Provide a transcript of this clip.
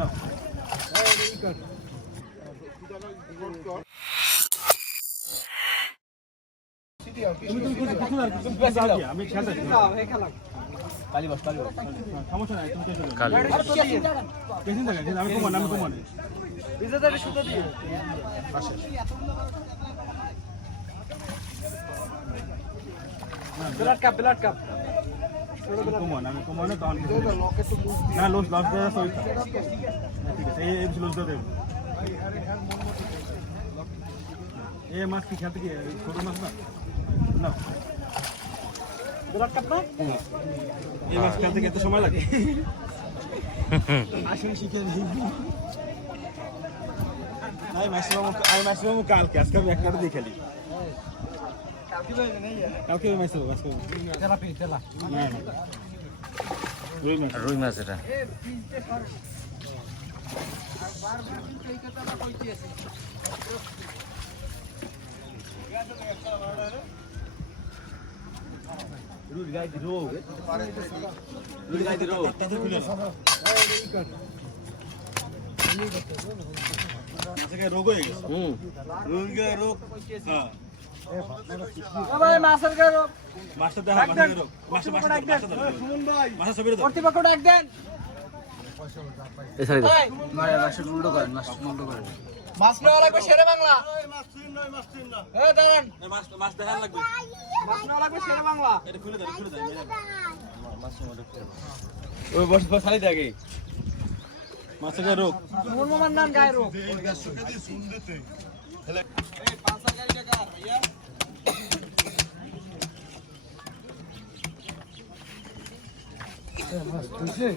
না আমি সমস্যা নাই তুমি আমি কমান ব্লাড কাপ আমি কমানো তখন না লস ঠিক আছে এই লস দেবে এই মাছ কি খেতে কি ছোট মাছ না না ব্লাড কাপ না এই মাছ খেতে কত সময় লাগে আসুন শিখে নিই নাই ম্যাক্সিমাম কালকে আজকে আমি একটা দিয়ে খেলি কালকে ম্যাক্সিমাম আজকে তেলা না রুই মাছ এটা রুই গাই দিরো রুই গাই দিরো তাতে খুলে আজকে রোগ হয়ে গেছে রোগের রোগ হ্যাঁ ভাই মাছের গারো মাছটা দেখা মাছের রোগ মাছটা সুমন ভাই মাছ ছবি দাও কর্তৃপক্ষ ডাক দেন এই সাইড মারে মাছের উল্টো করেন মাছ নেওয়া লাগবে শেরে বাংলা মাছ চিন না এই দাঁড়ান মাছ দেখা লাগবে মাছ নেওয়া লাগবে শেরে বাংলা এটা খুলে দাও মাছ মধ্যে ওই বস খালি থাকে মাছের রোগ মোর মামার নাম গায় রোগ এই 5000 টাকা ভাইয়া মাছ তুইছে